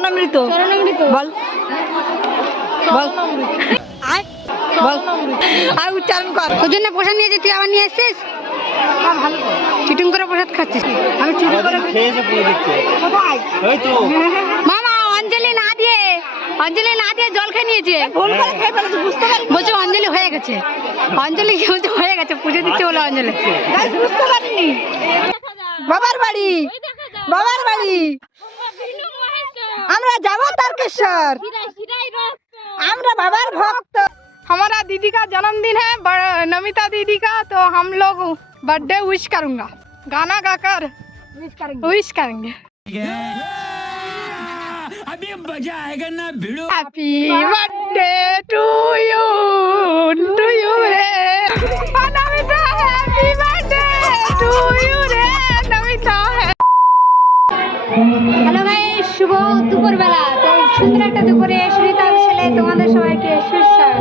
চরণামৃত বল বল বল আর উচ্চারণ কর। তোর জন্য প্রসাদ নিয়েছি, তুই আবার নিয়ে এসছিস। চিটিং করে প্রসাদ খাচ্ছিস। আমি ঠিক করে মামা অঞ্জলি না দিয়ে জল খেয়ে নিয়েছে। বলছে অঞ্জলি হয়ে গেছে, অঞ্জলি কি বলছে হয়ে গেছে, পুজো দিচ্ছে বলে অঞ্জলি। বুঝতে পারিনি। বাবার বাড়ি আমরা যাবো तारकेश्वर, আমরা बाबार भक्त। हमारा दीदी का जन्मदिन है, नमिता दीदी का, तो हम लोग बर्थडे विश करूंगा, गाना गाकर विश करेंगे। अभी मजा आएगा ना भिड़ो। हैप्पी बर्थडे टू यू रे Namita, happy birthday to you रे नमिता। হ্যালো গাইস, শুভ দুপুরবেলা। তো সুন্দর একটা দুপুরে সুনিতা ছেলে তোমাদের সবাইকে সুস্বাগত।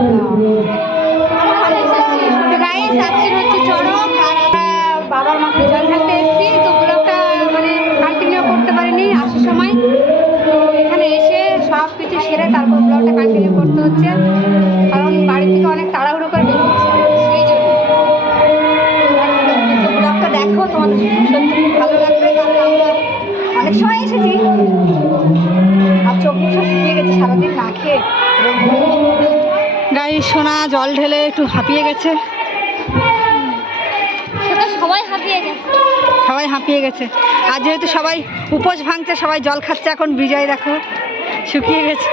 তো গাইস আজকে হচ্ছে চড়ক, বাবার মাথায় জল ঢালতে এসেছি। তো ব্লগটা মানে কন্টিনিউ করতে পারিনি আসার সময়, তো এখানে এসে সব কিছু সেরে তারপর ব্লগটা কন্টিনিউ করতে হচ্ছে, কারণ বাড়ি থেকে অনেক তাড়াহুড়ো করে বেরিয়েছি, সেই জন্য। ব্লগটা দেখো, তোমাদের সত্যি ভালো লাগবে, কারণ আমরা অনেক সময় এসেছি আর চোখ মুখ সব শুকিয়ে গেছে সারাদিন না খেয়ে। গাই সোনা জল ঢেলে একটু হাঁপিয়ে গেছে, সবাই হাঁপিয়ে গেছে। আর যেহেতু সবাই উপোস ভাঙছে, সবাই জল খাচ্ছে, এখন বিজয় দেখো শুকিয়ে গেছে।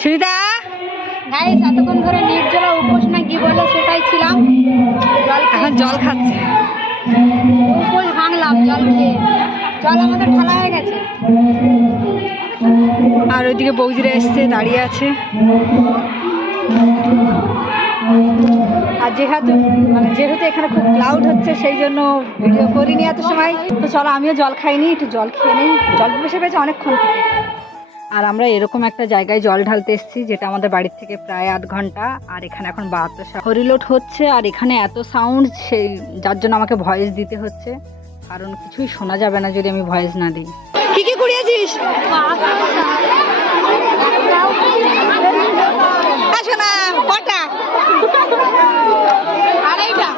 সুনিতা গাইস এতক্ষণ ধরে নির্জলা উপোস না কি বলে সেটাই ছিলাম, এখন জল খাচ্ছে। উপোস ভাঙলাম জল খেয়ে, জল আমাদের ঢালা হয়ে গেছে। আর ওইদিকে বৌদিরা এসছে, দাঁড়িয়ে আছে। আর যেহেতু এখানে খুব ক্লাউড হচ্ছে, সেই জন্য ভিডিও করিনি এত সময়। তো চলো আমিও জল খাইনি, একটু জল খেয়ে নিই। জল বসে পেয়েছে অনেকক্ষণ থেকে। আর আমরা এরকম একটা জায়গায় জল ঢালতে এসেছি, যেটা আমাদের বাড়ির থেকে প্রায় 8 ঘন্টা। আর এখানে এখন 72 হরিলোট হচ্ছে, আর এখানে এত সাউন্ড, সেই যার জন্য আমাকে ভয়েস দিতে হচ্ছে, কারণ কিছুই শোনা যাবে না যদি আমি ভয়েস না দিই। কি কি কুড়িয়েছিস? আসো না, কটা? আড়াইটা।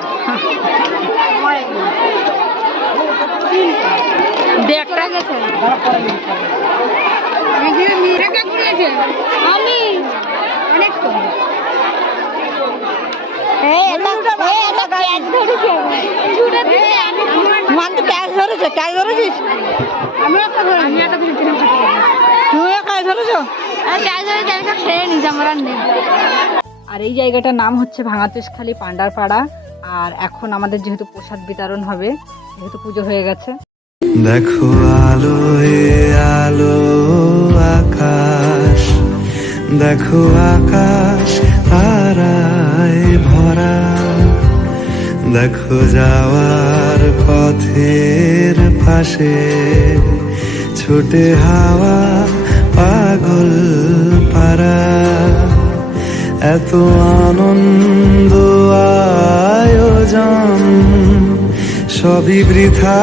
দেখটা গেছে আমি অনেক তো ধরেছিস? তুমিও কাজ ধরেছো? আর এই জায়গাটার নাম হচ্ছে ভাঙাতুশখালী পান্ডার পাড়া। আর এখন আমাদের যেহেতু প্রসাদ বিতরণ হবে, যেহেতু পুজো হয়ে গেছে। দেখো আলোয় আলো আকাশ, দেখো আকাশ তারায় ভরা, দেখো যাওয়ার পথের পাশে ছোটে হাওয়া পাগল পারা, এত আনন্দ আয়োজন সবই বৃথা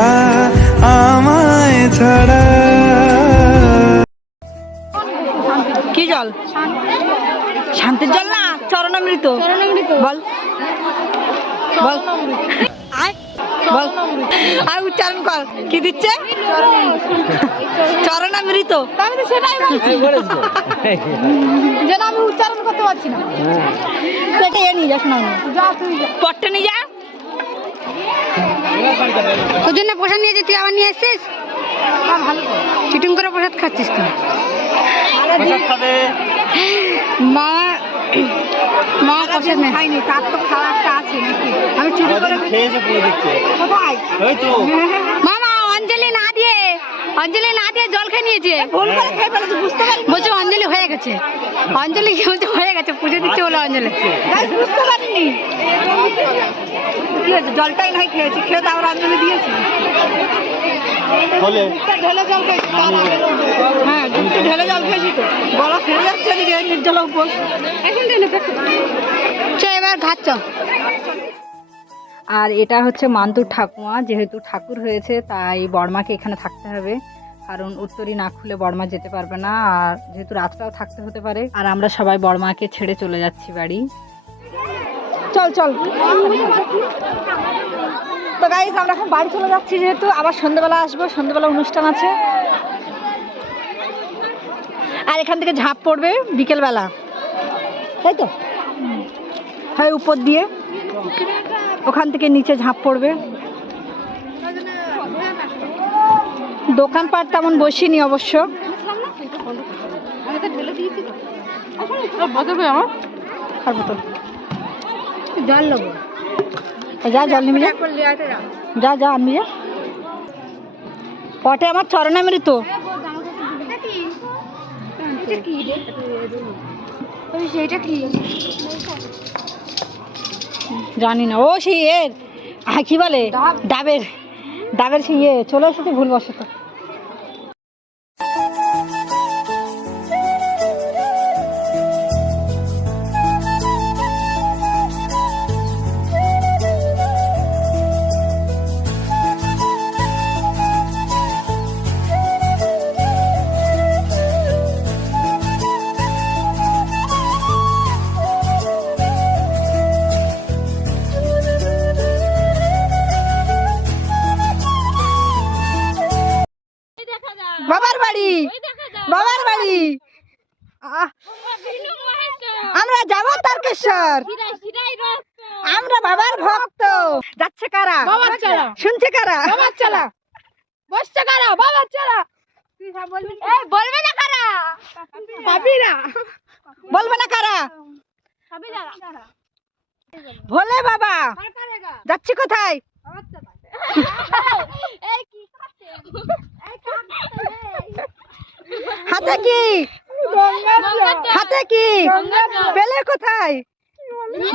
আমায় ছাড়া। কি জল? শান্তির জল না, চরণামৃত বল বল বল আর উচ্চারণ কর। কি দিচ্ছে? চরণামৃত। আমি তো সেটাই বলছি, যেটা আমি উচ্চারণ করতে পারছি না। পেটে নিয়ে যাস না, যা তুই যা, পট্টে নিয়ে যা। তোর জন্য প্রসাদ নিয়েছি, তুই আবার নিয়ে এসছিস। চিটিং করে প্রসাদ খাচ্ছিস তুই। মা প্রসাদ নেই, খাইনি, তার তো খাওয়া একটা আছে নাকি? আমি ঠিক করে মামা অঞ্জলি না দিয়ে জল খেয়ে নিয়েছে। ভুল করে খেয়ে ফেলেছি, বুঝতে পারিনি। বলছে অঞ্জলি হয়ে গেছে, অঞ্জলি কি বলছে হয়ে গেছে, পুজো দিচ্ছে বলে অঞ্জলি। বুঝতে পারিনি কি হয়েছে। জলটাই নাই খেয়েছি, খেয়ে তো আবার অঞ্জলি দিয়েছি। ঢেলে জল খেয়েছি। হ্যাঁ, দুধটা ঢেলে জল খেয়েছি তো। গলা ফেলে যাচ্ছে এদিকে, নির্জলা উপোস। চ এবার ঘাট চ। আর এটা হচ্ছে মান্তুর ঠাকুমা, যেহেতু ঠাকুর হয়েছে তাই বড়মাকে এখানে থাকতে হবে, কারণ উত্তরই না খুলে বড়মা যেতে পারবে না, আর যেহেতু রাতটাও থাকতে হতে পারে। আর আমরা সবাই বড়মাকে ছেড়ে চলে যাচ্ছি বাড়ি। চল চল। তো গাইস আমরা এখন বাড়ি চলে যাচ্ছি, যেহেতু আবার সন্ধ্যেবেলা আসবো, সন্ধ্যেবেলা অনুষ্ঠান আছে। আর এখান থেকে ঝাঁপ পড়বে বিকেলবেলা, তাই তো? হ্যাঁ, উপর দিয়ে ওখান থেকে নিচে ঝাঁপ পড়বে। দোকানপাট তেমন বসিনি অবশ্য। জল নেবো, যা জল নিবি, যা যা আনবি, যা। পটে আমার চরণামৃত। সেইটা কি জানি না, ও সেই এর কি বলে ডাবের, ডাবের সেই চলে এসেছে ভুলবশত। বাবার বাড়ি, বাবার বাড়ি। আমরা যাবো তারকেশ্বর, আমরা বাবার ভক্ত। যাচ্ছে কারা? বাবার চালা, শুনছে কারা? বাবার চালা, বসছে কারা? বাবার চালা। বলবে না কারা? পাপিরা। বলবে না কারা? ভোলে বাবা। যাচ্ছি কোথায়? হাতে কি? হাতে কি? পেলে কোথায়?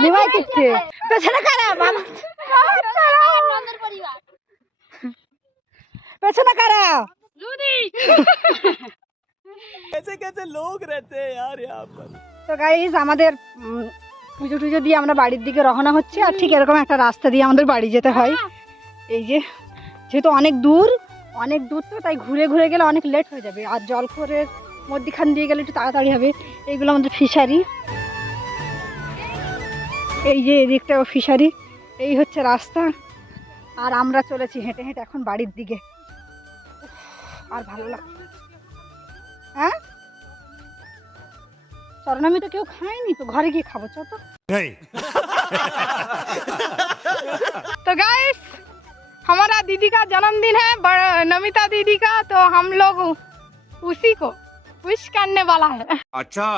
নিমাই দিচ্ছে। পেছনে কারা? পেছনে কারা? कैसे कैसे लोग रहते हैं यार यहाँ पर। তো গাইস আমাদের পুজো টুজো দিয়ে আমরা বাড়ির দিকে রওনা হচ্ছে। আর ঠিক এরকম একটা রাস্তা দিয়ে আমাদের বাড়ি যেতে হয়। এই যে যেহেতু অনেক দূর তো, তাই ঘুরে ঘুরে গেলে অনেক লেট হয়ে যাবে। আর জলখরের মধ্যখান দিয়ে গেলে একটু তাড়াতাড়ি হবে। এইগুলো আমাদের ফিশারি, এই যে এদিকটাও ফিশারি। এই হচ্ছে রাস্তা। আর আমরা চলেছি হেঁটে হেঁটে এখন বাড়ির দিকে। আর ভালো লাগছে। হ্যাঁ, চরণামি তো কেউ খায়নি, তো ঘরে গিয়ে খাবো। চল তো। तो गाइस हमारा दीदी का जन्मदिन है, नमिता दीदी का, तो हम लोग उसी को विश करने वाला है। अच्छा,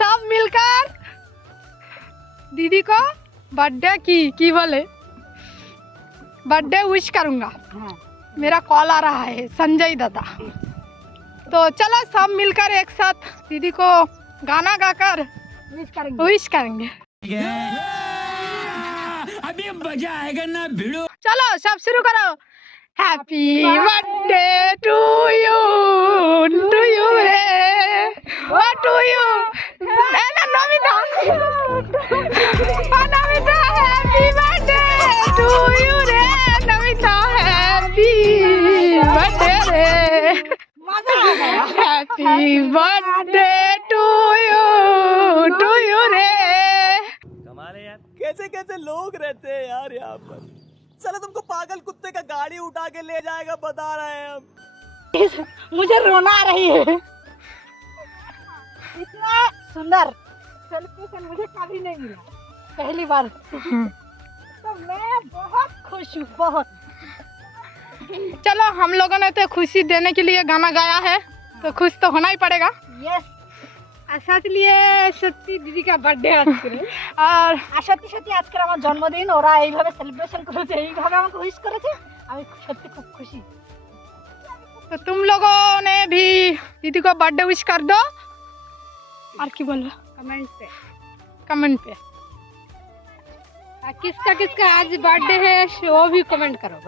सब मिलकर दीदी को बर्थडे की बोले बर्थडे विश करूंगा। हाँ, मेरा कॉल आ रहा है संजय दादा, तो चलो सब मिलकर एक साथ दीदी को गाना गाकर विश करेंगे। अभी मजा आएगा ना भिड़ो। चलो सब शुरू करो। हैप्पी बर्थडे टू यू रे, to you Namita, Namita happy birthday to you रे, नमिता हैप्पी बर्थडे रे, हैप्पी बर्थडे टू यू रे। कैसे कैसे लोग रहते हैं यार यहाँ पर। चलो तुमको पागल कुत्ते का गाड़ी उठा के ले जाएगा, बता रहे हैं हम। मुझे रोना आ रही है। इतना सुंदर सेलिब्रेशन मुझे कभी नहीं मिला, पहली बार। तो मैं बहुत खुश हूँ, बहुत। चलो हम लोगों ने तो खुशी देने के लिए गाना गाया है, तो खुश तो होना ही पड़ेगा। यस। साथ लिए সত্যি দিদি का बर्थडे আজকে। আর সত্যি সত্যি আজকে আমার জন্মদিন, ওরা এইভাবে সেলিব্রেশন করেছে, এইভাবে আমাকে উইশ করেছে, আমি সত্যি খুব খুশি। तो तुम लोगों ने भी दीदी को बर्थडे विश कर दो। और की बोलो कमेंट पे किसका किसका आज बर्थडे है वो भी कमेंट करो।